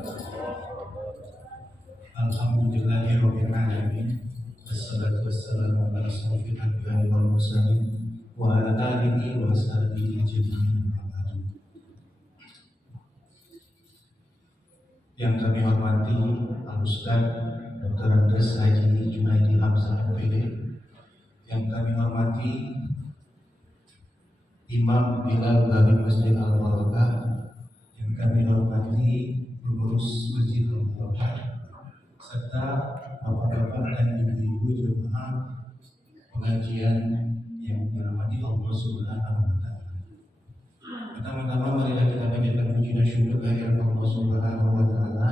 Alhamdulillahirabbil alamin. Wassalatu wassalamu ala asyrofil anbiya'i wal mursalin wa ala alihi wa sahbihi ajmain. Yang kami hormati Al-Ustaz Dr. Andes Haji Junaidi Hamzah MPD, yang kami hormati Imam Bilal dari Masjid Al-Barakah, yang kami hormati pengurus Masjid Al-Barakah, serta bapak-bapak dan ibu-ibu jemaah pengajian yang dirahmati Allah Subhanahu wa taala. Pertama-tama marilah kita panjatkan puji dan syukur kehadirat Allah Subhanahu wa taala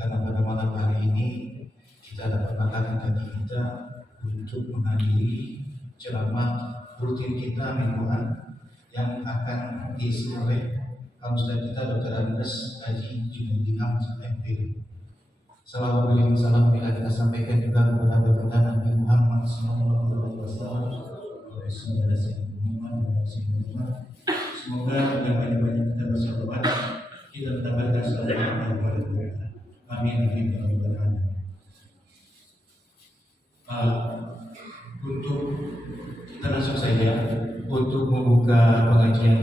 karena pada malam hari ini kita dapat mengangkat kaki kita untuk menghadiri ceramah rutin kita mingguan yang akan diisi oleh Ustaz kita Dr. Andes Haji Junaidi Hamzah MPD. Salam salam bila kita sampaikan juga kepada baginda Nabi Muhammad sallallahu alaihi wasallam. Semoga dengan banyak-banyak kita bersahabat, kita mendapatkan salawat kepada Tuhan. Amin. Untuk kita langsung saja untuk membuka pengajian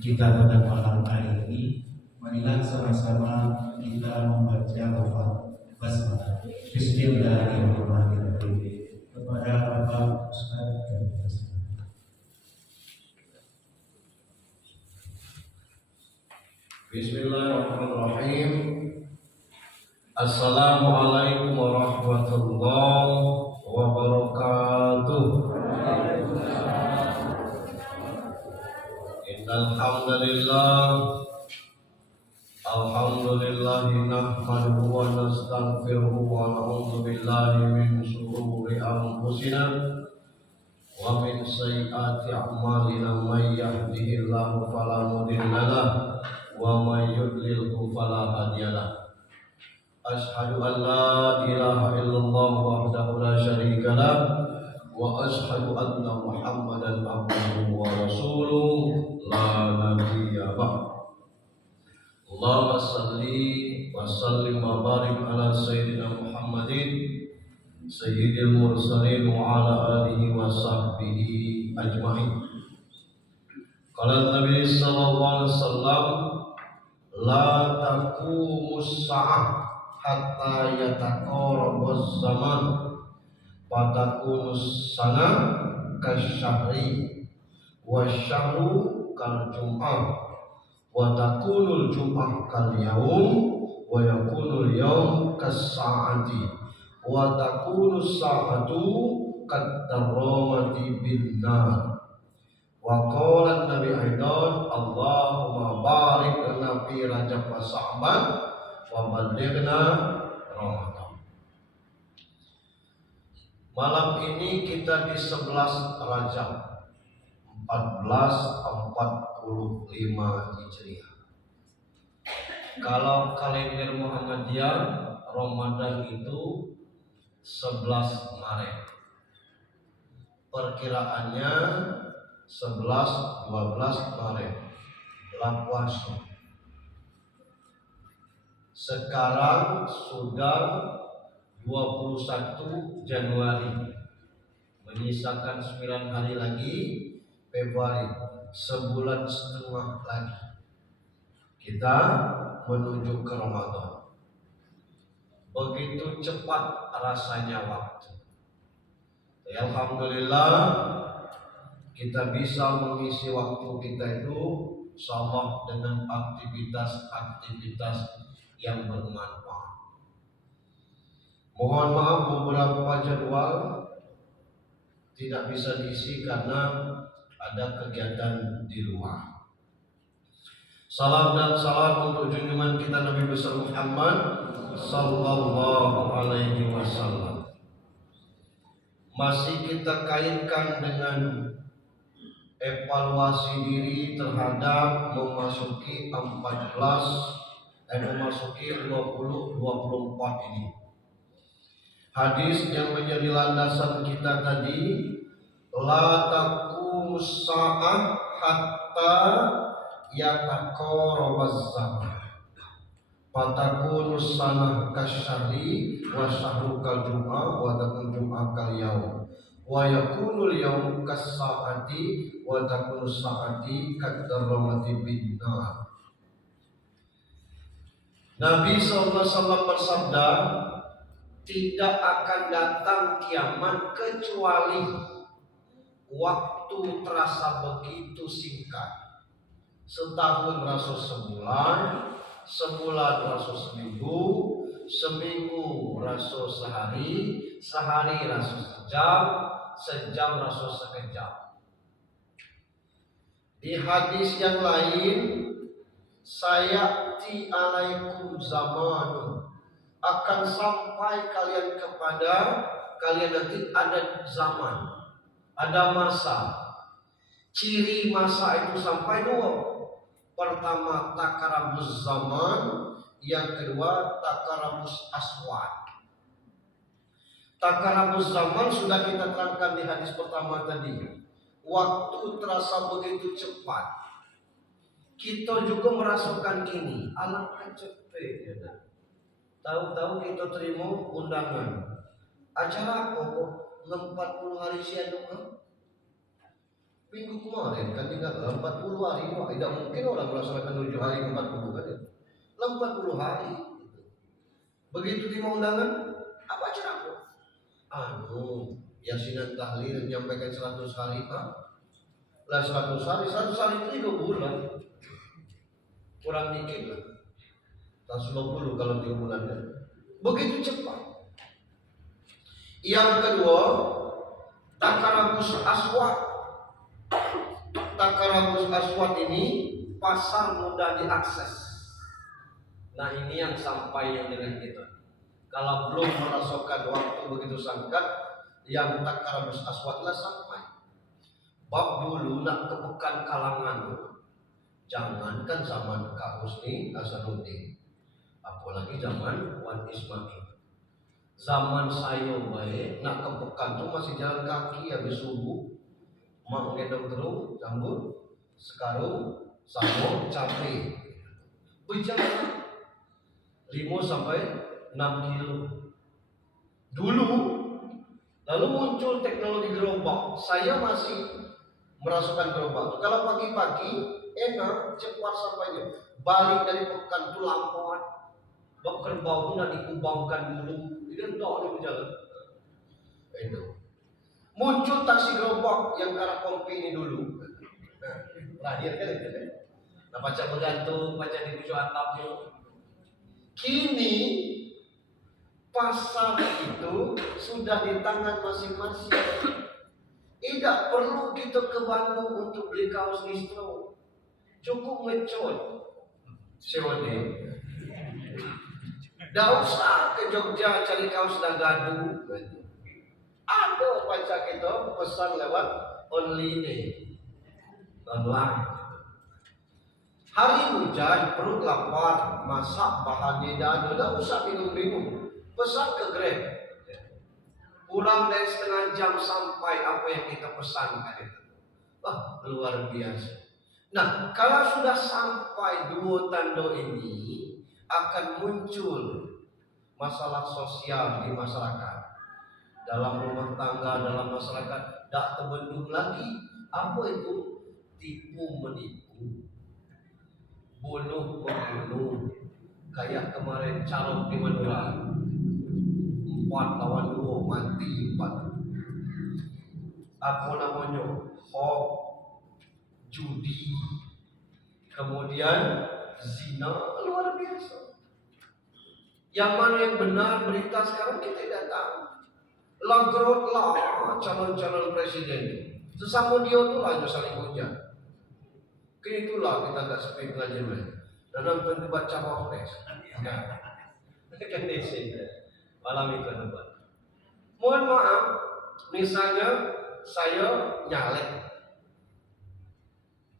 kita pada malam hari ini, marilah sama-sama kita membaca lafaz basmalah. Bismillahirrahmanirrahim. Kepada Bapak Ustaz. Bismillahirrahmanirrahim. Assalamualaikum warahmatullahi wabarakatuh. Innal hamdalillah nahmaduhu wa nastaghfiruhu wa na'udzu billahi min shururi anfusina wa min sayyiati a'malina may yahdihillahu fala mudilla lahu wa may yudlilhu fala hadiyalah. Ashhadu an la ilaha illallah wahdahu la syarika lah wa ashhadu anna Muhammadan abduhu wa rasuluh la nabiyya ba'd. Allahumma salli wa sallim wa barik ala sayyidina Muhammadin sayyidil mursalin wa ala alihi wa sahbihi ajma'in. Qala Nabi sallallahu alaihi wasallam, la taqumus sa'ah hatta yataqarabuz zaman fatakunus sana kasyahri wasyahru kal jum'ah wa takunul jum'ah kal yaum wa yakunul yaum kas sa'ati wa takunus sa'atu kat taramati bin nar. Wa qala Nabi aidan, Allahumma barik lana fi Rajab wa Sya'ban wa ballighna Ramadan. Malam ini kita di 11 Rajab 1445 Hijriah. Kalau kalender Muhammadiyah, Ramadan itu 11 Maret. Perkiraannya 11-12 Maret lah puasa. Sekarang sudah 21 Januari, menyisakan 9 hari lagi Februari, sebulan setengah lagi kita menuju ke Ramadan. Begitu cepat rasanya waktu. Alhamdulillah kita bisa mengisi waktu kita itu insyaallah dengan aktivitas-aktivitas yang bermanfaat. Mohon maaf beberapa jadwal tidak bisa diisi karena ada kegiatan di luar. Salam dan salam untuk junjungan kita Nabi besar Muhammad sallallahu alaihi wasallam. Masih kita kaitkan dengan evaluasi diri terhadap memasuki 2024 ini. Hadis yang menjadi landasan kita tadi, la taqumus sa'ah hatta yataqarabaz zaman. Fatakun sanah kasyari wa syahru kal jum'ah wa takun jum'ah kal yaum wa yakunul yaum kas saati wa takun saati kad darramati bin nar. Nabi SAW bersabda, tidak akan datang kiamat kecuali waktu terasa begitu singkat. Setahun rasa sebulan, sebulan rasa seminggu, seminggu rasa sehari, sehari rasa sejam, sejam rasa sekejap. Di hadis yang lain, sayati alaikum zamanun, akan sampai kalian kepada kalian nanti ada zaman, ada masa. Ciri masa itu sampai dua. Pertama takarabus zaman, yang kedua takarabus aswad. Takarabus zaman sudah kita terangkan di hadis pertama tadi. Waktu terasa begitu cepat. Kita juga merasakan kini, alangkah cepet ya. Tahu-tahu kita terima undangan. Acara apa kok 40 hari siang kan? Minggu kemarin kan tinggal 40 hari. Wah, tidak mungkin orang melaksanakan 7 hari 40 kan ya. 40 hari. Begitu terima undangan, apa acara apa? Yasinan tahlil menyampaikan 100 hari kan? Lah 100 hari itu 3 bulan. Kurang dikit lah. 120 kalau 3 bulan kan. Begitu cepat. Yang kedua, takarabus aswad. Takarabus aswad ini pasar mudah diakses. Nah ini yang sampai yang dengan kita. Kalau belum merasakan waktu begitu singkat, yang takarabus aswad lah sampai. Bab dulu nak kepekan kalangan tuh. Jangankan zaman Kak Husni Hasanuddin, apalagi zaman Wan Ismail. Zaman saya baik nak kepekan tuh masih jalan kaki habis subuh, mau gendong terus, jambut, sekarung, sabun, cabai, berjalan 5 sampai 6 kilo. Dulu, lalu muncul teknologi gerobak. Saya masih merasakan gerobak. Kalau pagi-pagi enak, cepat sampainya. Balik dari pekan itu lampuan. Bak kerbau pun nak dikubangkan dulu. Dia tak ada berjalan. Itu. Muncul taksi gerobak yang ke arah Kompi ini dulu. Terakhir kan itu kan. Nah baca bergantung, baca di ujung atapnya. Kini pasar itu sudah di tangan masing-masing. Tidak perlu kita ke Bandung untuk beli kaos distro. Cukup ngecot COD. Tidak usah ke Jogja cari kaos dagadu. Ada baca kita pesan lewat online. Hari hujan, perut lapar, masak bahannya tidak ada, tidak usah bingung-bingung. Pesan ke Grab. Kurang dari setengah jam sampai apa yang kita pesankan itu. Wah, luar biasa. Nah, kalau sudah sampai 2 tanda ini, akan muncul masalah sosial di masyarakat. Dalam rumah tangga, dalam masyarakat, tak terbendung lagi. Apa itu? Tipu menipu, bunuh membunuh. Kayak kemarin calon di Madura, 4 lawan 2 mati 4. Apa namanya? Hoax, judi, kemudian zina, luar biasa. Yang mana yang benar berita sekarang kita tidak tahu. Lagrotlah calon-calon presiden. Sesama dia tu lah saling hujat. Itulah kita tak sepi pengajian. Dan nonton debat cawapres. Kan desi. Malam itu debat. Mohon maaf, misalnya saya nyalek.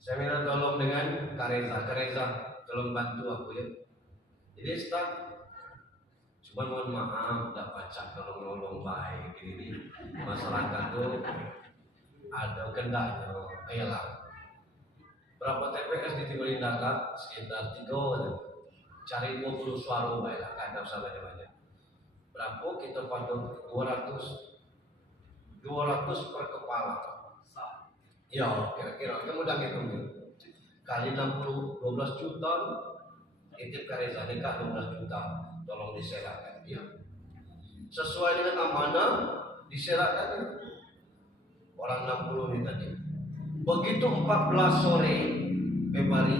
Saya minta tolong dengan Kareza, tolong bantu aku ya. Jadi Ustaz, cuma mohon maaf, tak baca tolong nolong baik ini. Masyarakat tuh ada kendaknya, ayolah. Berapa TPS di Timur Indah? Sekitar 3. cari 20 suara baiklah, kan tak usah banyak-banyak. Berapa kita patut 200 per kepala. Ya, kira-kira kamu udah ngitung kali 60 12 juta titip kareza nikah 12 juta tolong diserahkan ya. Sesuai dengan amanah diserahkan orang 60 ini tadi. Begitu 14 sore Februari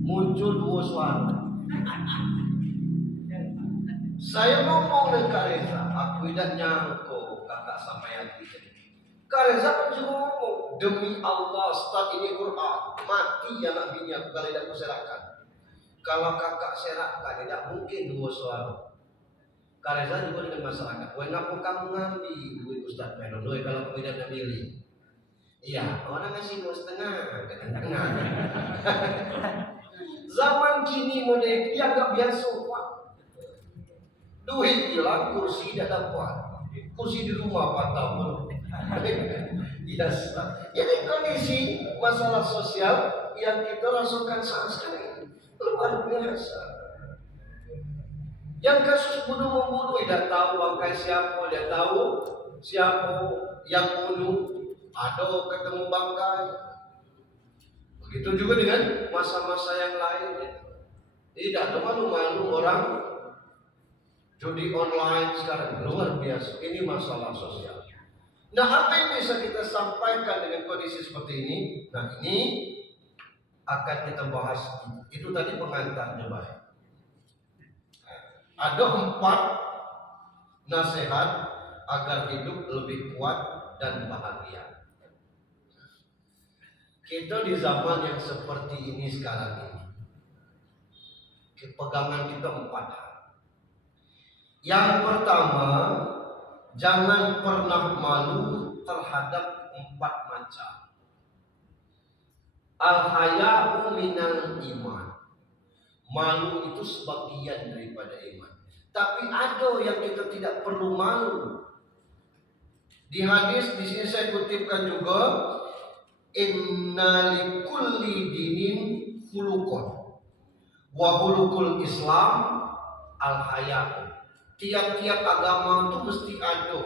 muncul 2 suara. Saya ngomong dengan Kak Reza, aku tidak nyangko kakak sama Yati. Kak Reza pun juga ngomong, demi Allah Ustaz ini Quran, mati anak bini aku kalau tidak kuserahkan. Kalau kakak serahkan tidak mungkin 2 suara. Kak Reza juga dengan masyarakat, wah ngapa kamu ngambil duit Ustaz Menon, kalau kamu tidak milih. Iya, orang ngasih 2,5, tengah-tengah. Zaman kini model dianggap biasa, Pak. Duit hilang, kursi tidak dapat. Kursi di rumah patah pun. Yes. Jadi kondisi masalah sosial yang kita rasakan saat sekarang luar biasa. Yang kasus bunuh-membunuh tidak tahu bangkai siapa, tidak tahu siapa yang bunuh. Ada ketemu bangkai. Begitu juga dengan masa-masa yang lain. Tidak ada malu-malu orang judi online sekarang luar biasa. Ini masalah sosial. Nah, apa yang bisa kita sampaikan dengan kondisi seperti ini? Nah, ini akan kita bahas. Itu tadi pengantarnya baik. Ada 4 nasihat agar hidup lebih kuat dan bahagia. Kita di zaman yang seperti ini sekarang ini, pegangan kita 4 hal. Yang pertama, jangan pernah malu terhadap 4 macam. Al-haya'u minal iman. Malu itu sebagian daripada iman. Tapi ada yang kita tidak perlu malu. Di hadis di sini saya kutipkan juga, inna likulli dinin khuluqan wa khuluqul Islam al-haya'u. Tiap-tiap agama itu mesti ada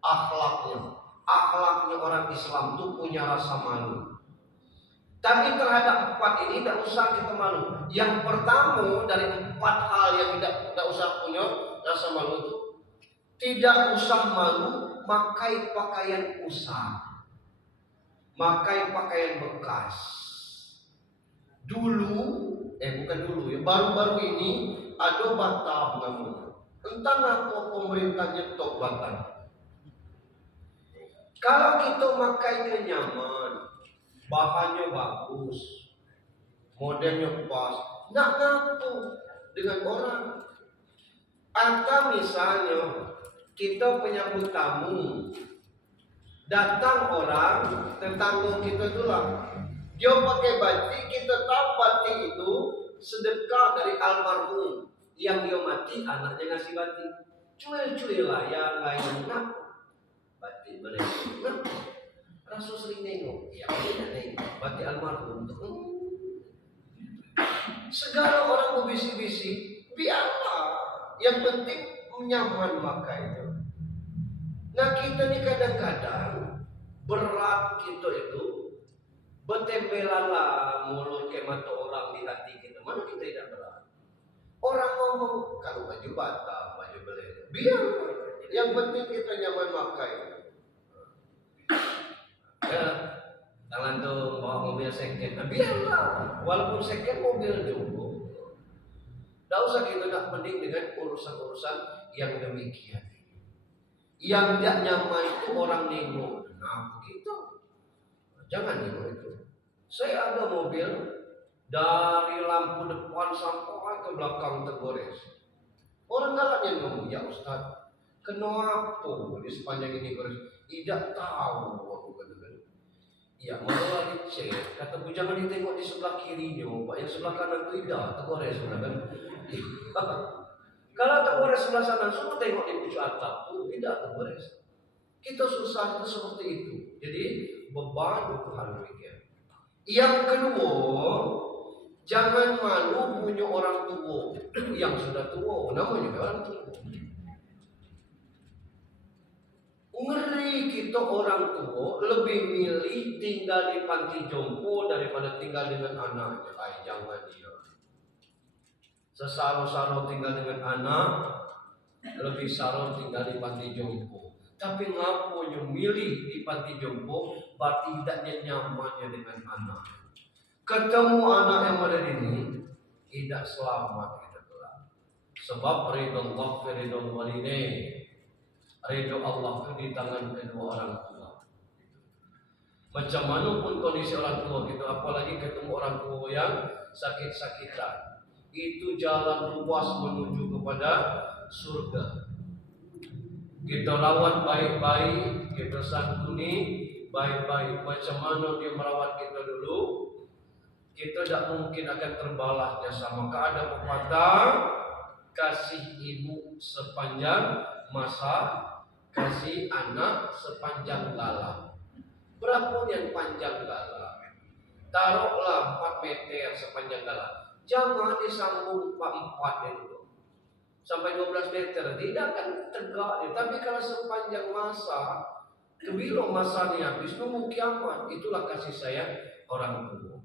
akhlaknya. Akhlaknya orang Islam itu punya rasa malu. Tapi terhadap 4 ini tidak usah kita malu. Yang pertama dari 4 hal yang tidak usah punya rasa malu itu, tidak usah malu pakai pakaian usang, pakai pakaian bekas. Bukan dulu ya, baru-baru ini ada Batam namanya. Entah apa pemerintah nyetok Batam. Kalau kita makainya nyaman, bahannya bagus, modelnya pas, nggak ngapu dengan orang. Atau misalnya kita penyambut tamu, datang orang, tetangga kita itulah, dia pakai batik, kita tahu batik itu sedekah dari almarhum yang dia mati, anaknya ngasih batik. Cuy lah yang lain nak batik boleh nak. Rasul sering nengok, ya tidak nengok batik almarhum. Segala orang berbisik-bisik, biarlah. Yang penting nyaman maka itu. Nah kita ini kadang-kadang berat kita itu bertempelanlah mulut ke mata orang di hati kita. Mana kita tidak berat. Orang ngomong kalau baju Batam, baju Belanda, biar. Yang penting kita nyaman pakai. Ya, jangan tuh bawa mobil second. Nah, biarlah. Walaupun second mobil juga. Tidak usah kita nak mending dengan urusan-urusan yang demikian. Yang tidak nyaman itu orang nengok. Nah begitu. Jangan nengok itu. Saya ada mobil dari lampu depan sampai ke belakang tergores. Orang galaknya ngomong, ya Ustaz, kenapa di sepanjang ini gores? Tidak tahu aku katakan. Ya malah dicek. Kata jangan ditengok di sebelah kirinya, Pak. Yang sebelah kanan itu tidak tergores, kan? Kalau tergores sebelah sana, suruh tengok di pucuk atap, tidak tergores. Kita susah itu seperti itu. Jadi beban untuk hal demikian. Yang kedua, Jangan malu punya orang tua yang sudah tua, namanya orang tua. Ngeri kita orang tua lebih milih tinggal di panti jompo daripada tinggal dengan anaknya. Ay, jangan dia. Sesaro-saro tinggal dengan anak, lebih saro tinggal di panti jompo. Tapi ngapo yang milih di panti jompo, berarti tidaknya nyamannya dengan anak. Ketemu anak yang ada di ini, tidak selamat kita kelak. Sebab ridho Allah fi ridho walidain. Ridho Allah itu di tangan kedua orang tua. Macam mana pun kondisi orang tua kita, apalagi ketemu orang tua yang sakit-sakitan, itu jalan luas menuju kepada surga. Kita rawat baik-baik, kita santuni baik-baik. Macam mana dia merawat kita dulu, kita tidak mungkin akan terbalasnya sama. Ada pepatah, kasih ibu sepanjang masa, kasih anak sepanjang galah. Berapa yang panjang galah? Taruhlah 4 meter sepanjang galah. Jangan disambung 4 itu sampai 12 meter, tidak akan tegak. Tapi kalau sepanjang masa, kebilo masanya habis, nunggu kiamat. Itulah kasih sayang orang tua.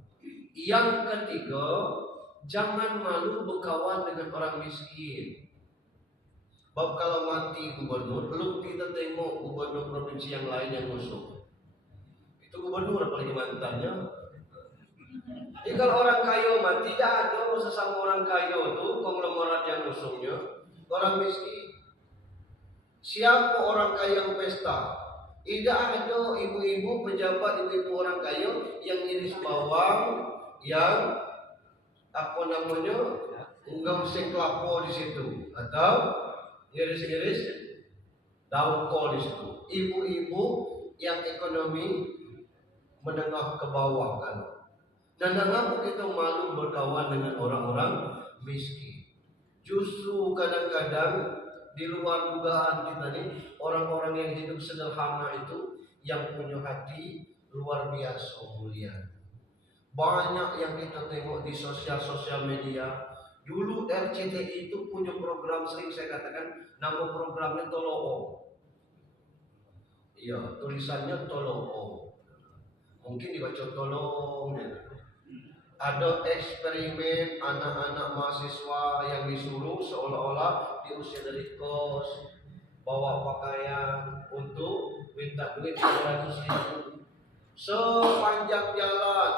Yang ketiga, jangan malu berkawan dengan orang miskin. Sebab kalau mati gubernur, belum kita tengok gubernur provinsi yang lain yang musuh. Itu gubernur apalagi mantannya. Jadi kalau orang kaya mati, tidak ada sesama orang kaya itu konglomerat yang musuhnya orang miskin. Siapa orang kaya yang pesta? Tidak ada ibu-ibu pejabat, ibu-ibu orang kaya yang iris bawang, yang apa namanya, unggang kelapa di situ, atau iris-iris daun kol di situ. Ibu-ibu yang ekonomi menengah ke bawah kan. Dan kenapa kita malu berkawan dengan orang-orang miskin? Justru kadang-kadang di luar dugaan kita nih, orang-orang yang hidup sederhana itu yang punya hati luar biasa mulia. Banyak yang kita tengok di sosial media. Dulu RCTI itu punya program, sering saya katakan, nama programnya Tolong. Iya, tulisannya Tolong. Mungkin dibaca Tolong. Ada eksperimen anak-anak mahasiswa yang disuruh seolah-olah diusir dari kos, bawa pakaian untuk minta duit 200.000. Sepanjang jalan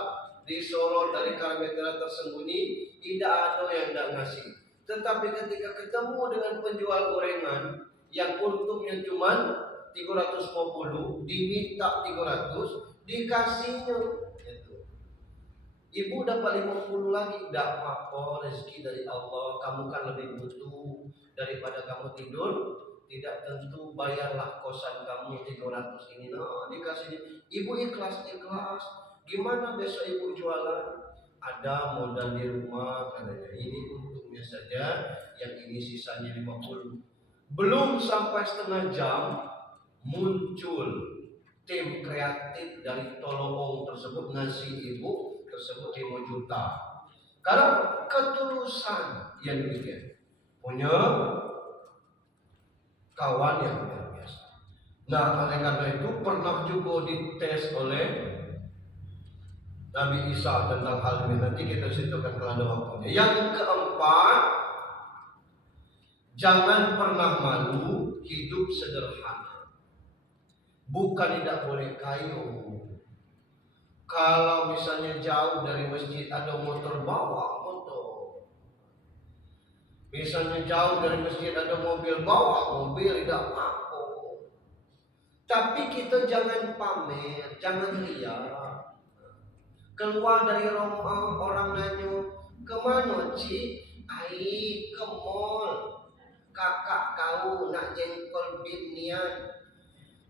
disorot dari kamera tersembunyi, tidak ada yang tidak ngasih. Tetapi ketika ketemu dengan penjual gorengan yang untungnya cuma 350, diminta 300, dikasihnya. Ibu dapat 50 lagi, tidak apa-apa, rezeki dari Allah. Kamu kan lebih butuh daripada kamu tidur. Tidak tentu, bayarlah kosan kamu 300 ini. Nah, dikasih. Ibu ikhlas. Gimana besok ibu jualan? Ada modal di rumah, katanya. Ini untungnya saja, yang ini sisanya 50. Belum sampai setengah jam, muncul tim kreatif dari Tolong tersebut ngasih ibu tersebut 5 juta. Karena ketulusan yang demikian, punya kawan yang luar biasa. Nah, oleh karena itu pernah juga dites oleh Nabi Isa tentang hal ini. Nanti kita ceritakan kalau ada waktunya. Yang keempat, jangan pernah malu hidup sederhana. Bukan tidak boleh kaya. Kalau misalnya jauh dari masjid ada motor, bawa motor. Misalnya jauh dari masjid ada mobil, bawa mobil, tidak apa-apa. Tapi kita jangan pamer, jangan riak. Keluar dari rumah orang nanya, kemana Cik? Ai, ke mall. Kakak kau nak jengkol bim nian.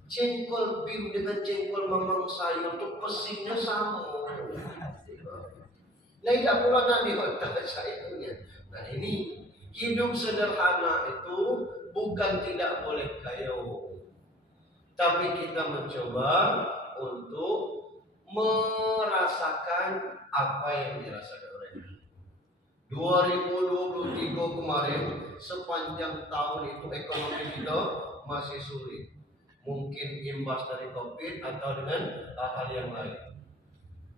Jengkol bim dengan jengkol mamang sayur itu pesingnya sama. Nah, tidak pula nak di otak saya punya. Nah, ini hidup sederhana itu bukan tidak boleh kaya, tapi kita mencoba untuk merasakan apa yang dirasakan orang lain. 2023 kemarin sepanjang tahun itu ekonomi kita masih sulit. Mungkin imbas dari Covid atau dengan hal yang lain.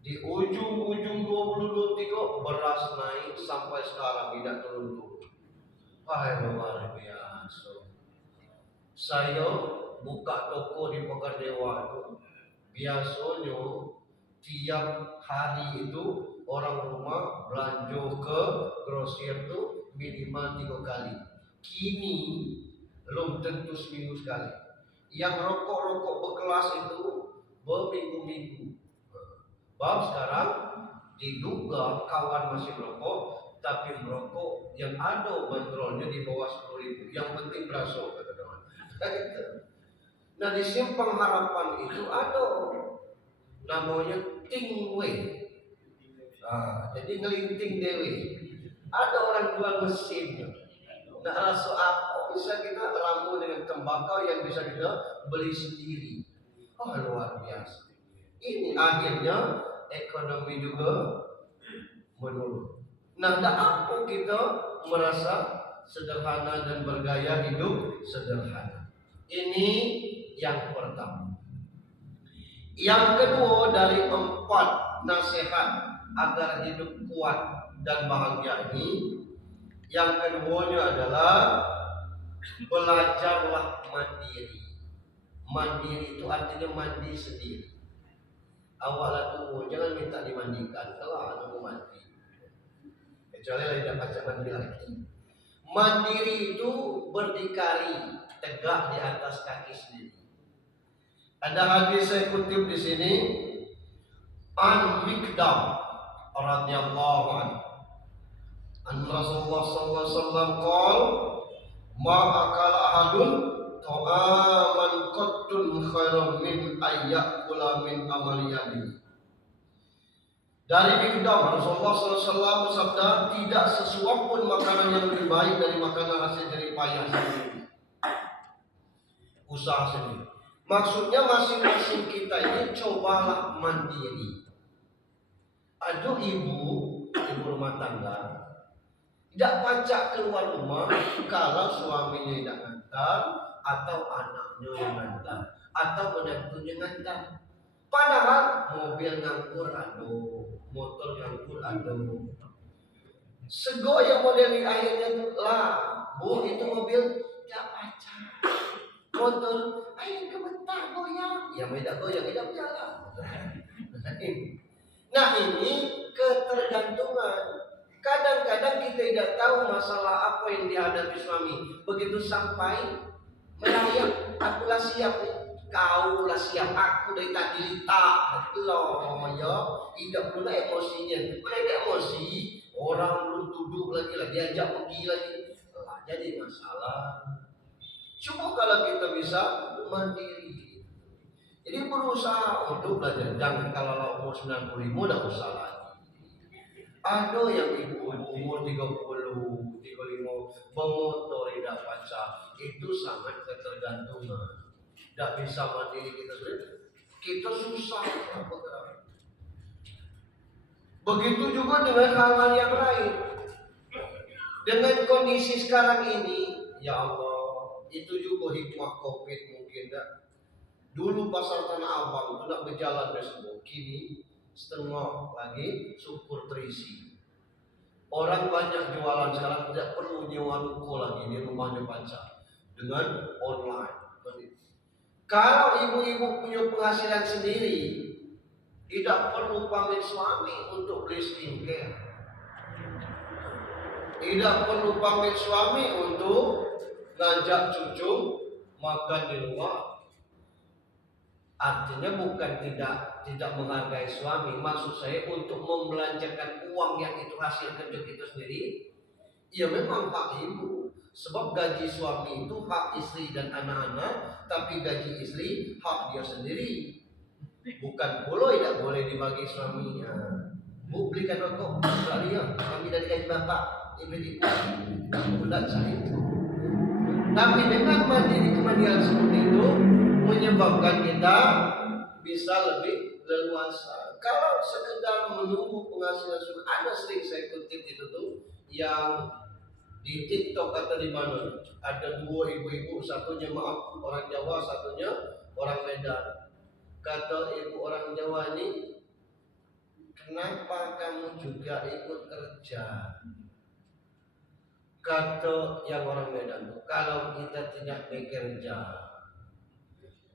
Di ujung-ujung 2023 beras naik sampai sekarang tidak turun-turun. Wahai luar biasa. Saya buka toko di Pekardewa itu biasanya tiap hari itu orang rumah belanja ke grosir itu minimal 3 kali. Kini belum tentu seminggu sekali. Yang rokok-rokok berkelas itu berminggu-minggu. Bab sekarang diduga kawan masih merokok, tapi merokok yang ada bandrolnya di bawah 10.000. Yang penting berasal kata kawan. Nah di Simpang Harapan itu ada namanya Tingway. Jadi ngelinting dewe. Ada orang jual mesin. Nah rasa apa bisa kita ramu dengan tembakau yang bisa kita beli sendiri. Oh luar biasa. Ini akhirnya ekonomi juga menurun. Nah, tak apa kita merasa sederhana dan bergaya hidup sederhana. Ini yang pertama. Yang kedua dari 4 nasihat agar hidup kuat dan bahagia ini, yang keduanya adalah belajarlah mandiri. Mandiri itu artinya mandi sendiri. Awalnya tuh jangan minta dimandikan, kalau aku mandi. Kecuali tidak baca mandi lagi. Mandiri itu berdikari, tegak di atas kaki sendiri. Ada hadis saya kutip di sini, An Miqdam radhiyallahu anhu. An Rasulullah sallallahu alaihi wasallam qol, ma akala ahadun ta'aman qattun khairan min ayyakula min amali yadihi. Dari Miqdam Rasulullah SAW bersabda, tidak sesuap pun makanan yang lebih baik dari makanan hasil jerih payah sendiri, usaha sendiri. Maksudnya masing-masing kita ini cobalah mandiri. Ada ibu rumah tangga tidak pacak keluar rumah kalau suaminya tidak ngantar, atau anaknya yang ngantar, atau menantunya ngantar. Padahal mobil ngangkur ada, motor ngangkur ada. Sego yang model di akhirnya lah, bu itu mobil tidak pacak. Motor, ayo kebentar goyang, ya tidak goyang, tidak jalan. Nah ini ketergantungan. Kadang-kadang kita tidak tahu masalah apa yang dihadapi suami. Begitu sampai melayang, akulah siap nih. Kaulah siap, aku dari tadi tak loh ya. Tidak pula emosinya. Mereka emosi, orang belum duduk lagi diajak pergi lagi. Jadi masalah. Cuma kalau kita bisa mandiri. Jadi berusaha untuk belajar. Jangan kalau umur 95 udah usah lagi. Ada yang ibu umur 30, 35 bermotor tidak pacak, itu sangat ketergantungan. Tidak bisa mandiri kita sendiri. Kita susah bergerak. Begitu juga dengan hal-hal yang lain. Dengan kondisi sekarang ini, ya Allah, itu juga hikmah Covid mungkin tak. Dulu pasar Tanah Abang itu tidak berjalan semua. Kini setengah lagi syukur terisi. Orang banyak jualan sekarang, tidak perlu nyewa ruko lagi di rumahnya pacar dengan online. Kalau ibu-ibu punya penghasilan sendiri, tidak perlu pamit suami untuk beli skincare, tidak perlu pamit suami untuk ngajak cucu makan di luar. Artinya bukan tidak menghargai suami, maksud saya untuk membelanjakan uang yang itu hasil kerja kita sendiri. Ya memang hak ibu, sebab gaji suami itu hak istri dan anak-anak, tapi gaji istri hak dia sendiri. Bukan tidak boleh dibagi suaminya. Bu belikan rokok, Australia, kami dari gaji bapak, ibu-ibu, bulan saya itu. Tapi dengan mandiri kemandirian seperti itu menyebabkan kita bisa lebih leluasa. Kalau sekedar menunggu penghasilan sudah ada, sering saya kutip itu tuh yang di TikTok atau di mana ada dua ibu-ibu, satunya maaf orang Jawa, satunya orang Medan. Kata ibu orang Jawa ini, kenapa kamu juga ikut kerja? Kata yang orang Medan, kalau kita tidak bekerja,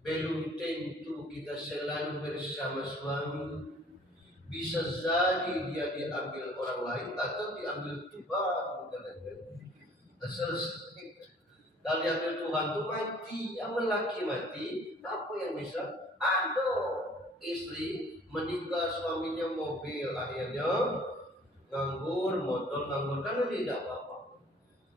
belum tentu kita selalu bersama suami. Bisa jadi dia diambil orang lain atau diambil Tuhan. Selesai. Kalau diambil Tuhan itu mati, yang lelaki mati, apa yang bisa? Ada istri meninggal suaminya mobil, akhirnya nganggur, motor nganggur, karena tidak apa-apa.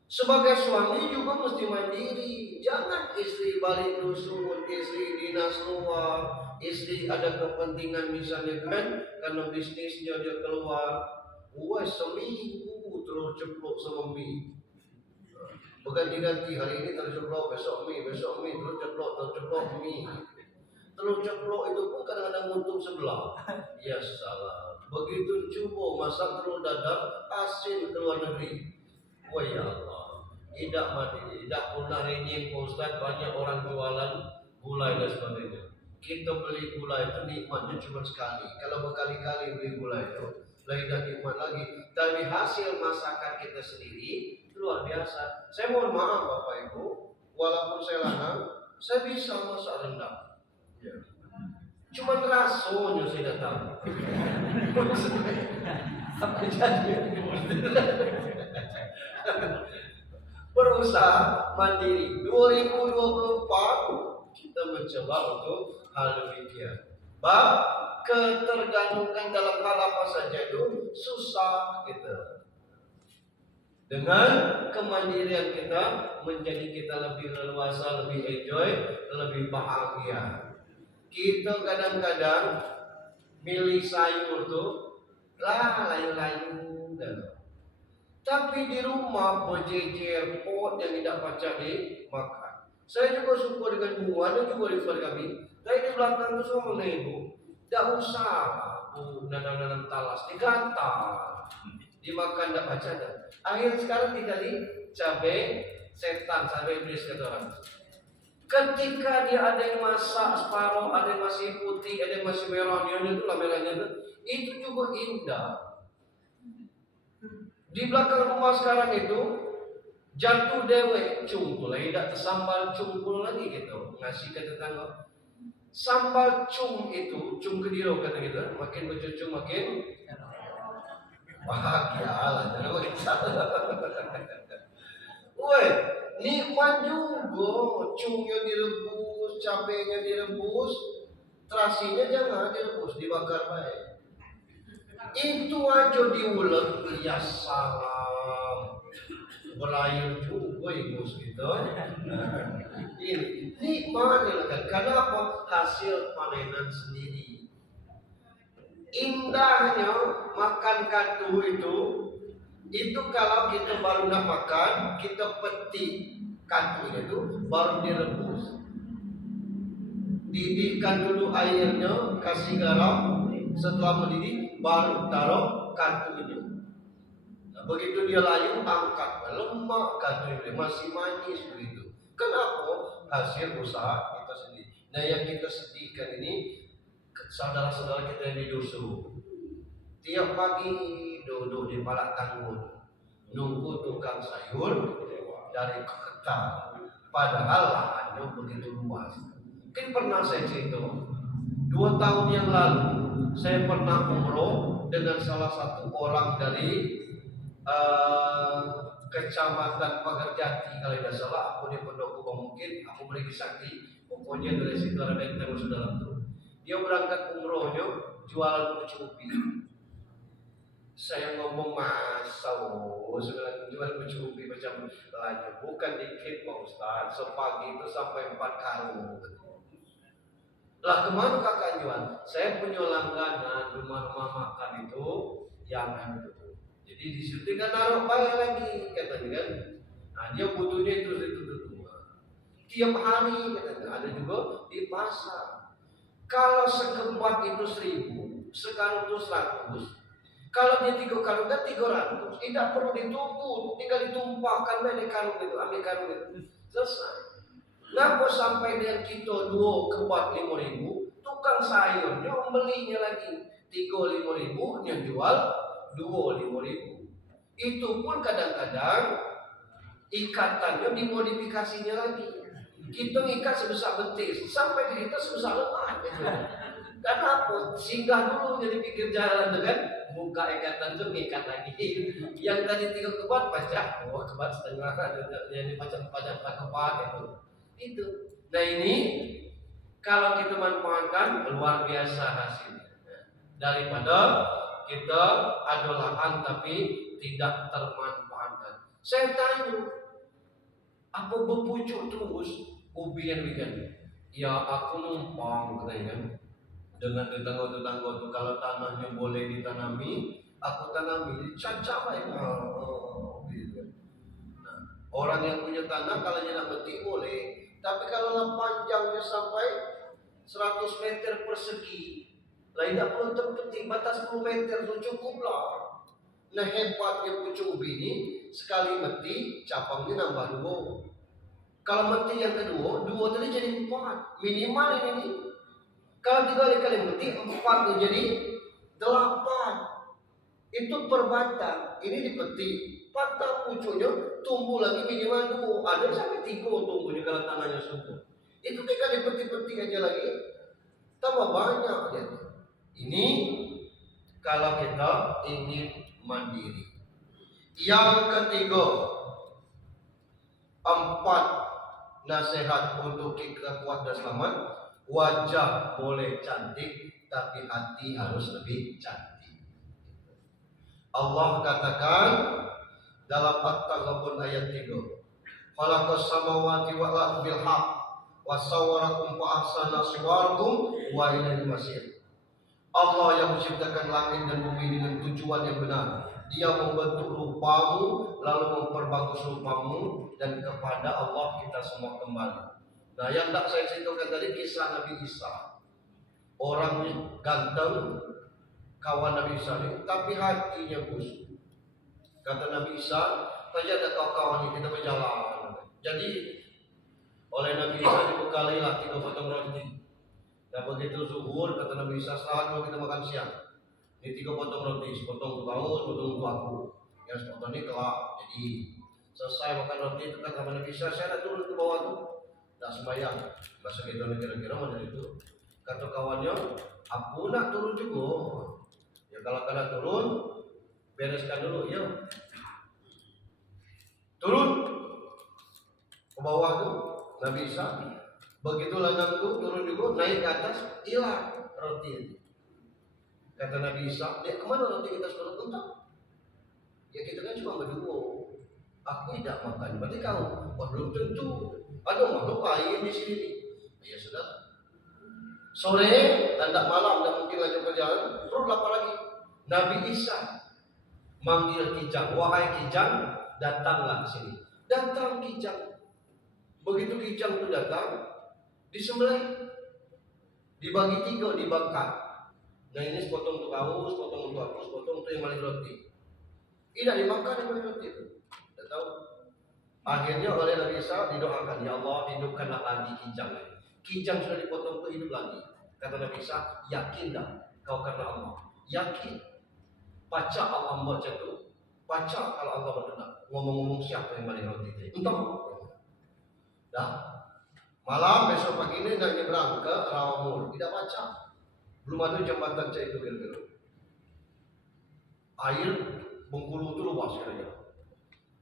Sebagai suami juga mesti mandiri. Jangan istri balik dusun, istri dinas luar, istri ada kepentingan misalnya kan, karena bisnisnya dia keluar. Wah, seminggu terus ceplok sama mie. Berganti-ganti, hari ini terceplok, besok mie, terus ceplok mie. Terus ceplok itu pun kadang-kadang untung sebelah. Ya salah. Begitu coba masak telur dadar, asin ke luar negeri. Wah ya Allah, tidak mati, tidak pernah renyah Ustaz. Banyak orang jualan gulai dan sebagainya. Kita beli gula itu nikmatnya cuma sekali. Kalau berkali-kali beli gula itu, lain nikmat lagi. Tapi hasil masakan kita sendiri luar biasa. Saya mohon maaf Bapak Ibu, walaupun saya lanang, saya bisa masak rendang. Ya. Cuma rasanya saya tidak tahu. Apa jadi? Berusaha mandiri. 2024 kita mencoba untuk hal demikian. Bab ketergantungan dalam hal apa saja itu susah kita. Dengan kemandirian kita menjadi kita lebih leluasa, lebih enjoy, lebih bahagia. Kita kadang-kadang milih sayur tuh layu-layu dan tapi di rumah berjejer pot yang tidak pacak dimakan. Saya juga suka dengan bunga dan juga di tempat kami. Tapi di belakang itu semua ibu, tidak usah nanam talas, digantal, dimakan tidak pacak. Akhirnya sekarang dikali cabai setan, cabai iblis kata orang. Ketika dia ada yang masak separuh, ada yang masih putih, ada yang masih merah, itu lah merahnya itu juga indah. Di belakang rumah sekarang itu jatuh dewek cungkul, tidak tersambal cungkul lagi gitu, ngasih ke tetangga. Sambal cung itu, cung kediro kata kita, makin bercucung makin bahagia lah, jangan makin salah. Woi, nikmat juga, cungnya direbus, cabenya direbus, terasinya jangan direbus, dibakar baik. Itu aja diulek, ya salam, berair juga imus gitu. Ini nikmat kan? Karena apa? Hasil panenan sendiri. Indahnya makan katu itu kalau kita baru nak makan, kita petik katu itu baru direbus. Didihkan dulu airnya, kasih garam, setelah mendidih baru taruh katu itu. Nah, begitu dia layu, angkat lemak katu itu masih manis begitu. Kenapa? Hasil usaha kita sendiri. Nah, yang kita sedihkan ini saudara-saudara kita yang di dusun. Tiap pagi duduk di palak tanggung, nunggu tukang sayur dari kota. Padahal lahannya begitu luas. Mungkin pernah saya cerita, 2 tahun yang lalu saya pernah umroh dengan salah satu orang dari Kecamatan Pagarjati, kalau tidak salah. Aku di Pondok Kubang, mungkin aku beri sakti. Pokoknya dari situ ada yang terus dalam tuh. Dia berangkat umrohnya jualan ubi. Saya ngomong masa jual ubi macam lainnya, bukan dikit Pak Ustaz. Sepagi itu sampai 4 karung. Lah kemana kakak jual? Saya punya langganan rumah-rumah makan itu yang itu. Jadi di situ kan naruh bayar lagi katanya kan. Nah dia butuhnya itu. Tiap hari katanya, ada juga di pasar. Kalau sekempat itu 1.000, sekarang itu 100. Kalau dia 3 karung kan 300, tidak perlu ditumpuk, tinggal ditumpahkan dari karung itu, ambil karung itu, selesai. Kenapa sampai dengan kita 2 kebat 5.000, tukang sayurnya membelinya lagi 3 5.000, yang jual 2 5.000. Itu pun kadang-kadang ikatannya dimodifikasinya lagi. Kita ikat sebesar betis, sampai di kita sebesar lemah. Karena apa? Singgah dulu jadi pinggir jalan dengan buka ikatan itu ngikat lagi. Yang tadi 3 kebat pajak, kebat setengah, jadi pajak kebat itu. Itu. Nah ini kalau kita manfaatkan luar biasa hasilnya. Daripada kita ada lahan tapi tidak termanfaatkan. Saya tanya, apa berpucuk terus ubi yang weekend? Ya aku numpang katanya. Dengan tetangga-tetangga itu kalau tanahnya boleh ditanami, aku tanami, caca lah ya. Nah, orang yang punya tanah kalau dia nak metik boleh, tapi kalau panjangnya sampai 100 meter persegi, lah tidak perlu terpetik, batas 10 meter itu cukuplah. Nah hebatnya pucuk ubi ini, sekali meti cabangnya nambah 2. Kalau meti yang kedua, 2 tadi jadi 4 minimal ini. Kalau 3 kali meti 4 itu jadi 8. Itu per batang. Ini dipetik, batang pucuknya tumbuh lagi minimal 2. Ada sampai 3 tumbuhnya kalau tanahnya subur. Itu tinggal dipetik-petik aja lagi, tambah banyak aja. Ini kalau kita ingin mandiri. Yang ketiga, 4 nasihat untuk kita kuat dan selamat. Wajah boleh cantik, tapi hati harus lebih cantik. Allah katakan dalam At-Taghabun ayat 3, khalaqas samawati wal ardi bil haqq wa sawwarakum fa ahsana suwarakum wa ilaihi masir. Allah yang menciptakan langit dan bumi dengan tujuan yang benar. Dia membentuk rupamu lalu memperbagus rupamu, dan kepada Allah kita semua kembali. Nah, yang tak saya ceritakan tadi kisah Nabi Isa. Orangnya ganteng, kawan Nabi Isa ini, tapi hatinya busuk. Kata Nabi Isa, tadi ada kawan kita berjalan. Jadi oleh Nabi Isa dibekalilah 3 potong roti. Dan begitu zuhur, kata Nabi Isa, saat mau kita makan siang, ini 3 potong roti, sepotong untuk kamu, sepotong untuk aku. Yang sepotong ini kelak. Jadi selesai makan roti itu kata Nabi Isa, saya nak turun ke bawah tu, tak sembahyang. Bahasa kita kira-kira mana itu. Kata kawannya, aku nak turun juga. Ya kalau kalian turun, bereskan dulu, ya. Turun ke bawah tu, Nabi Isa. Begitu lanang tu turun juga, naik ke atas, hilang roti itu. Kata Nabi Isa, dia kemana roti kita sudah entah? Ya kita kan cuma berdua. Aku tidak makan, berarti kau. Wah belum tentu. Ada makhluk lain di sini nih. Ya sudah. Sore dan tak malam, dan mungkin lagi berjalan, terus lapar lagi. Nabi Isa manggil kijang, wahai kijang, datanglah ke sini. Datang kijang. Begitu kijang itu datang, disembelih, dibagi 3, dibakar. Nah ini sepotong untuk kau, sepotong untuk aku, sepotong untuk yang maling roti. Tidak dimakan yang maling roti itu. Tidak tahu. Akhirnya oleh Nabi Isa didoakan, ya Allah hidupkanlah lagi kijang. Kijang sudah dipotong untuk hidup lagi. Kata Nabi Isa, yakin dah kau karena Allah. Yakin. Baca Allah buat jatuh. Baca kalau Allah berkenan. Ngomong-ngomong siapa yang maling roti itu. Entah. Dah. Malam besok pagi ini nak nyebrang ke Rawamur, tidak baca. Belum ada jembatan cek itu kira-kira. Air Bengkulu itu luas kira-kira.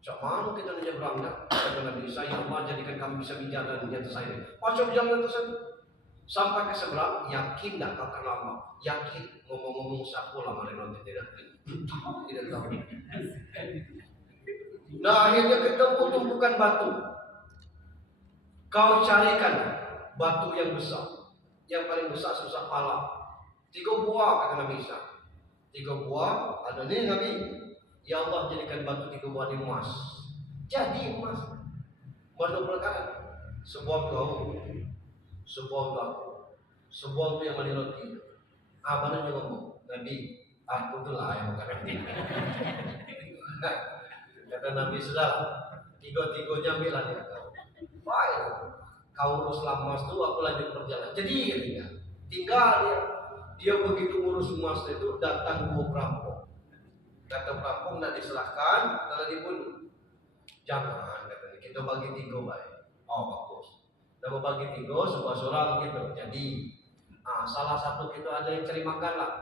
Cak mana kita nyebrang dah? Kata Nabi Isa, ya Allah jadikan kami bisa berjalan di atas air. Macam berjalan di atas air. Sampai ke seberang, yakin dah kau karena Allah. Yakin. Ngomong-ngomong siapa lah maling roti tidak. Tidak tahu. Nah akhirnya ketemu tumpukan batu. Kau carikan batu yang besar, yang paling besar sebesar pala. 3 buah kata Nabi Isa. 3 buah, ada nih Nabi. Ya Allah jadikan batu 3 buah di emas. Jadi emas. Batu perkara. Sebuah kau, sebuah untuk aku, sebuah untuk yang maling roti. Mana dia ngomong? Nabi, Aku tuh lah yang bukan Nabi. Kata Nabi, sudah tiga-tiganya ambillah dia kau. Baik, kau urus emas tuh, aku lanjut perjalanan. Jadi ya, tinggal dia begitu urus emas itu datang dua perampok. Kata perampok tidak diserahkan, telah dibunuh. Jangan, katanya, kita bagi tiga baik. Oh bagus. Kita bagi tiga, seorang gitu. Jadi salah satu kita ada yang cari makan lah.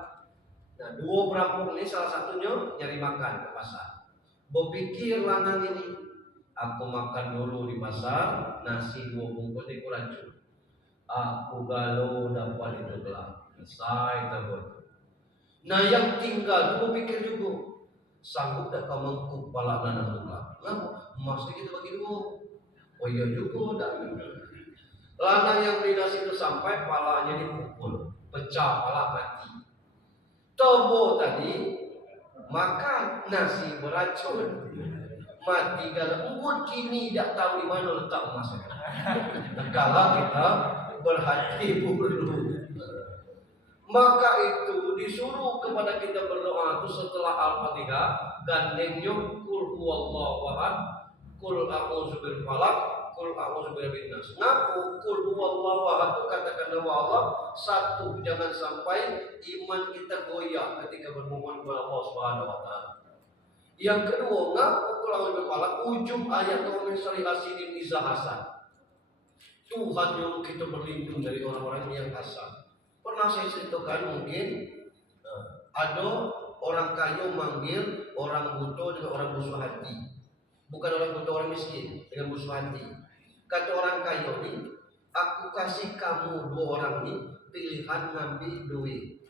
Nah, dua perampok ini salah satunya nyari makan ke pasar. Berpikir lanang ini, aku makan dulu di pasar, nasi 2 bungkus di racun. Aku galau dapat itu gelap. Selesai terbot. Nah yang tinggal itu berpikir juga, sanggup tak kau mengkup pala lanang gelap? Kenapa? Emasnya kita bagi dua. Oh iya juga tak. Lanang yang beli nasi itu sampai palanya dipukul, pecah pala mati. Tobo tadi makan nasi beracun, mati kalau unggut kini tidak tahu di mana letak emasnya. Kalau kita berhati dulu, maka itu disuruh kepada kita berdoa itu setelah Al-Fatihah, gandengnya kul huwallahu ahad, kul a'udzu birabbil falaq, kul a'udzu birabbin nas. Ngaku kul huwallahu ahad itu katakan nama Allah satu, jangan sampai iman kita goyah ketika bermohon kepada Allah Subhanahu wa taala. Yang kedua, ngaku kul a'udzu birabbil falaq, ujung ayat Qur'an Sharih Hasidin Iza Hasan. Tuhan yang kita berlindung dari orang-orang yang hasad. Pernah saya ceritakan mungkin ada orang kaya manggil orang buta dengan orang busuk hati. Bukan orang buta, orang miskin dengan busuk hati. Kata orang kaya ini, aku kasih kamu dua orang ini pilihan ngambil duit.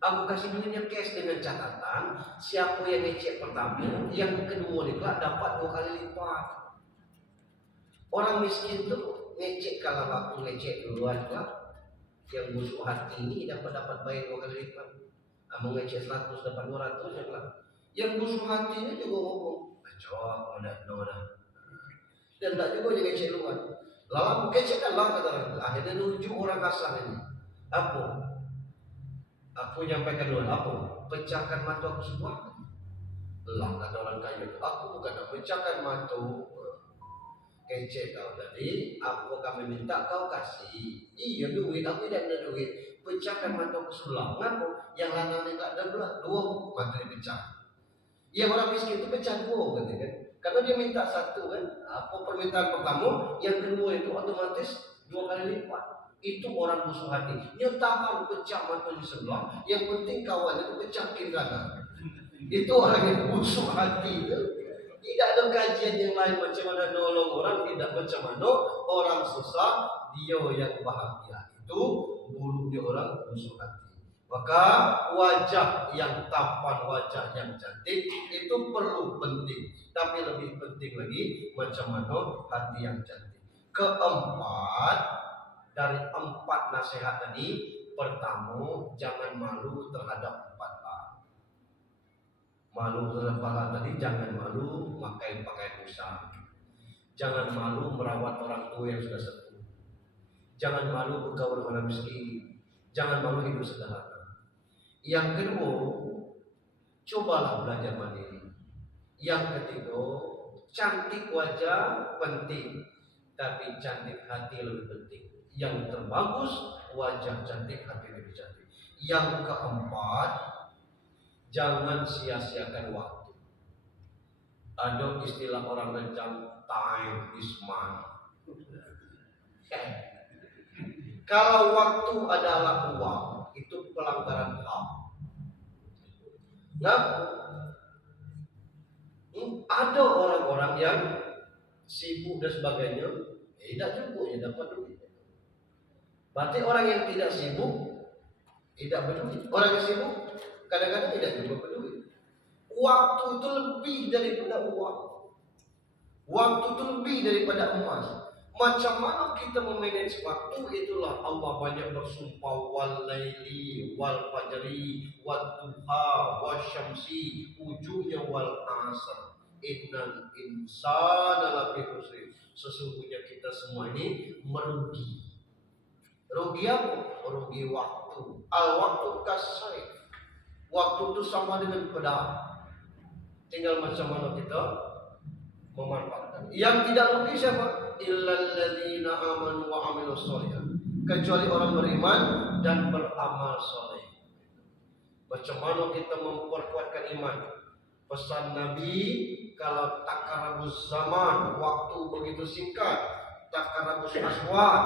Aku kasih duitnya cash dengan catatan, siapa yang ngecek pertama, yang kedua ini dapat 2 kali lipat. Orang miskin tuh ngecek, kalau aku ngecek duluan lah, yang busuk hati ini dapat baik 2 kali lipat. Mau ngecek 100 dapat 200 ya lah. Yang busuk hati ini juga ngomong, cowok ada. Dan tak juga dia ngecek luar. Lalu ngecekkan lah kata orang. Akhirnya nunjuk orang kasar ini. Apa? Aku nyampaikan duluan. Apa? Pecahkan mata aku semua. Lah kata orang kaya. Aku bukan nak pecahkan mata. Kecek kau tadi, apa kami minta kau kasih? Iya duit, aku tidak ada duit. Pecahkan mata sebelah. Kenapa? Yang lanang ini tak ada belah, 2 mata dipecah. Yang orang miskin itu pecah 2 kan? Karena dia minta 1 kan? Apa permintaan pertama, yang kedua itu otomatis 2 kali lipat. Itu orang busuk hati. Dia tahan pecah mata di sebelah. Yang penting kawan itu pecah kiri kanan. Itu orang yang busuk hati itu. Tidak ada kajian yang lain macam mana nolong orang, tidak macam mana orang susah, dia yang bahagia. Itu buruknya orang busuk hati. Maka wajah yang tampan, wajah yang cantik itu perlu penting. Tapi lebih penting lagi macam mana hati yang cantik. Keempat dari 4 nasihat tadi, pertama jangan malu terhadap 4 hal. Malu terhadap tadi, jangan malu pakai pakaian usah. Jangan malu merawat orang tua yang sudah sepuh. Jangan malu bergaul dengan orang miskin. Jangan malu hidup sederhana. Yang kedua, cobalah belajar mandiri. Yang ketiga, cantik wajah penting, tapi cantik hati lebih penting. Yang terbagus, wajah cantik, hati lebih cantik. Yang keempat, jangan sia-siakan waktu. Ada istilah orang Rejang, time is money. Kalau waktu adalah uang, itu pelanggaran HAM. Nah, ada orang-orang yang sibuk dan sebagainya, tidak cukup ya dapat duit. Berarti orang yang tidak sibuk tidak berduit. Orang yang sibuk kadang-kadang tidak juga berduit. Waktu itu lebih daripada uang. Waktu itu lebih daripada emas. Macam mana kita memanage waktu, itulah Allah banyak bersumpah wal laili wal fajri wat duha wasyamsi, ujungnya wal asr. Innal insana lafi khusr. Sesungguhnya kita semua ini merugi. Rugi apa? Rugi waktu. Al waktu kasai. Waktu itu sama dengan pedang. Tinggal macam mana kita memanfaatkan. Yang tidak rugi siapa? Illal ladzina amanu wa amilus sholihat. Kecuali orang beriman dan beramal soleh. Macam mana kita memperkuatkan iman? Pesan Nabi, kalau takarabus zaman, waktu begitu singkat, takarabus aswad,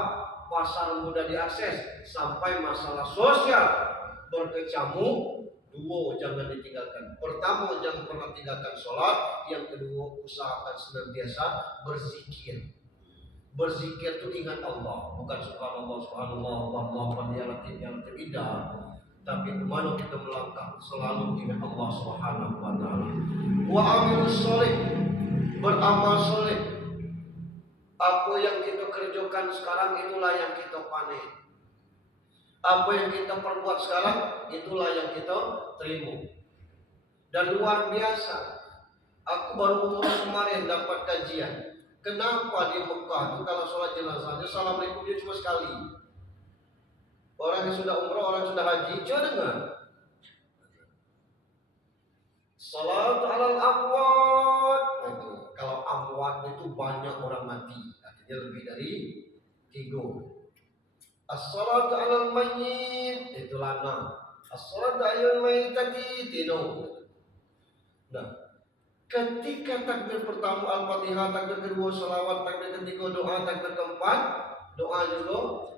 pasar mudah diakses, sampai masalah sosial berkecamuk, dua jangan ditinggalkan. Pertama, jangan pernah tinggalkan sholat. Yang kedua, usahakan senantiasa berzikir. Berzikir itu ingat Allah, bukan subhanallah, subhanallah, wallah, yang tidak. Tapi kemana kita melangkah, selalu ingat Allah Subhanahu wa ta'ala. Wa amilus sholih, beramal soleh. Apa yang kita kerjakan sekarang, itulah yang kita panen. Apa yang kita perbuat sekarang, itulah yang kita terima. Dan luar biasa, aku baru umrah kemarin dapat kajian. Kenapa di Mekah itu kalau sholat jenazahnya assalamualaikum dia cuma sekali. Orang yang sudah umrah, orang yang sudah haji, coba dengar. Salat alal amwat. Kalau amwat itu banyak orang mati, artinya lebih dari 3. As-salatu 'alal mayyit itulah 6. As-salatu 'alal mayyitati tino. Nah, ketika takbir pertama Al-Fatihah, takbir kedua salawat, takbir ketiga doa, takbir keempat doa juga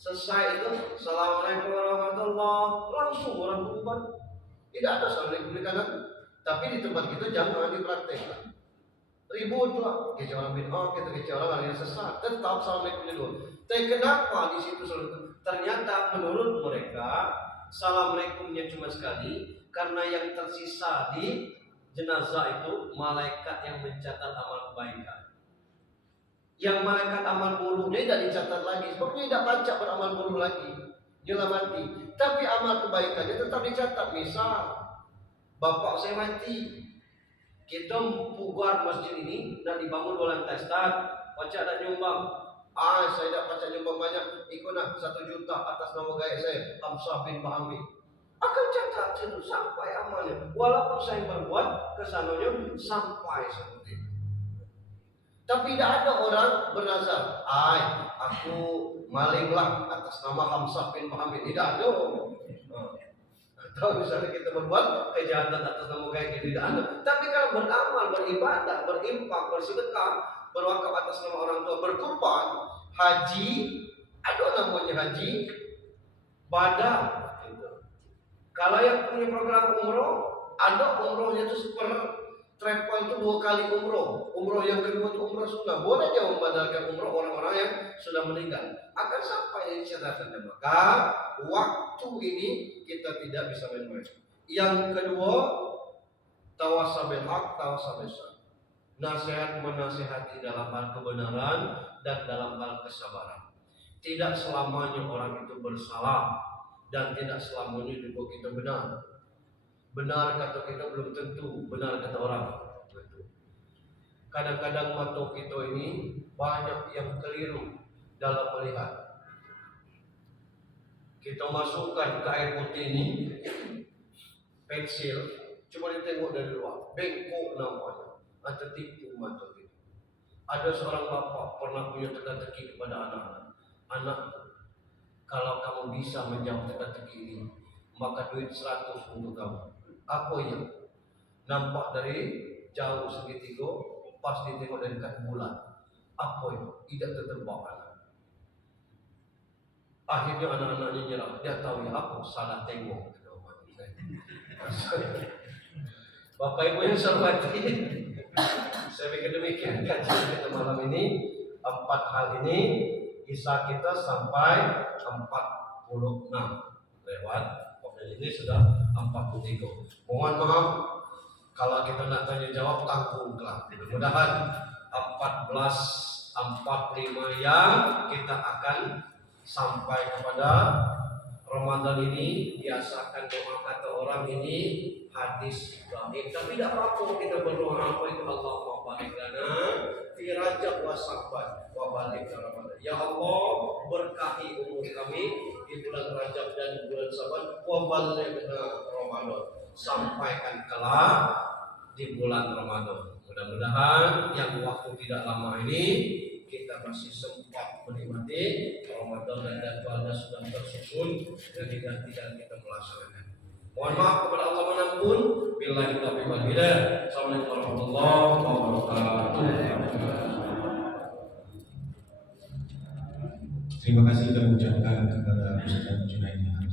selesai itu Assalamualaikum warahmatullahi, langsung orang berubah. Tidak ada Assalamualaikum di kanan. Tapi di tempat kita jangan dipraktekkan. Ribut lah, kecil orang bid'ah, kita kecil orang yang sesat, tetap Assalamualaikum dulu. Tapi kenapa di situ selalu? Ternyata menurut mereka Assalamualaikumnya cuma sekali, karena yang tersisa di jenazah itu malaikat yang mencatat amal kebaikan. Yang malaikat amal buruknya tidak dicatat lagi, sebabnya tidak baca beramal buruk lagi, dia mati. Tapi amal kebaikannya tetap dicatat. Misal bapak saya mati, kita pugar masjid ini dan dibangun 2 lantai. Start, baca ada nyumbang. Saya tidak baca nyumbang banyak, ikut nak 1 juta atas nama gaya saya, Hamzah bin Bahami. Akan catat itu sampai amalnya. Walaupun saya berbuat kesananya sampai seperti itu. Tapi tidak ada orang bernazar, aku malinglah atas nama Hamzah bin Bahami. Tidak ada. Atau misalnya kita berbuat kejahatan atas nama gaya, tidak ada. Tapi kalau beramal, beribadah, berinfak, bersedekah, berwakaf atas nama orang tua, berkurban, haji, ada namanya haji, badah. Kalau yang punya program umroh, ada umrohnya itu travel itu 2 kali umroh. Umroh yang kedua itu umroh sunnah. Boleh dia membadalkan umroh orang-orang yang sudah meninggal. Akan sampai catatannya. Maka waktu ini kita tidak bisa main-main. Yang kedua, tawasabil haq, tawasabil syarr. Nasihat menasihati dalam hal kebenaran dan dalam hal kesabaran. Tidak selamanya orang itu bersalah dan tidak selamanya juga kita benar. Benar kata kita belum tentu benar kata orang. Kadang-kadang mata kita ini banyak yang keliru dalam melihat. Kita masukkan ke air putih ini pensil, cuma ditengok dari luar, bengkok namanya. Atau tipu mata kita. Ada seorang bapak pernah punya teka-teki kepada anak-anak. Anak, kalau kamu bisa menjawab teka-teki ini, maka duit 100 untuk kamu. Apa yang nampak dari jauh segitiga, pas ditengok dari dekat bulan? Apa itu? Tidak terterbang anak. Akhirnya anak-anaknya nyerah. Dia tahu ya aku salah tengok. Bapak Ibu yang saya hormati, saya pikir demikian kajian kita malam ini. 4 hal ini kisah kita sampai 46 lewat. Ini sudah 43. Mohon maaf kalau kita nak tanya jawab tanggung kelak. Mudah-mudahan 14:45 yang kita akan sampai kepada Ramadan ini biasakan doa kata orang ini hadis gaib, tapi tidak apa-apa kita berdoa apa itu Allahumma barik lana fi Rajab wa Sya'ban wa barik Ramadan. Ya Allah, berkahi umur kami di bulan Rajab dan bulan Sya'ban wa balighna Ramadan, sampaikan kelak di bulan Ramadan. Mudah-mudahan yang waktu tidak lama ini kita masih sempat menikmati Ramadan dan jadwalnya sudah tersusun dan tidak kita melaksanakan. Mohon maaf kepada Allah mengampun. Billahi taufiq wal hidayah. Assalamualaikum warahmatullahi wabarakatuh. Terima kasih kami ucapkan kepada Ustaz Junaidi.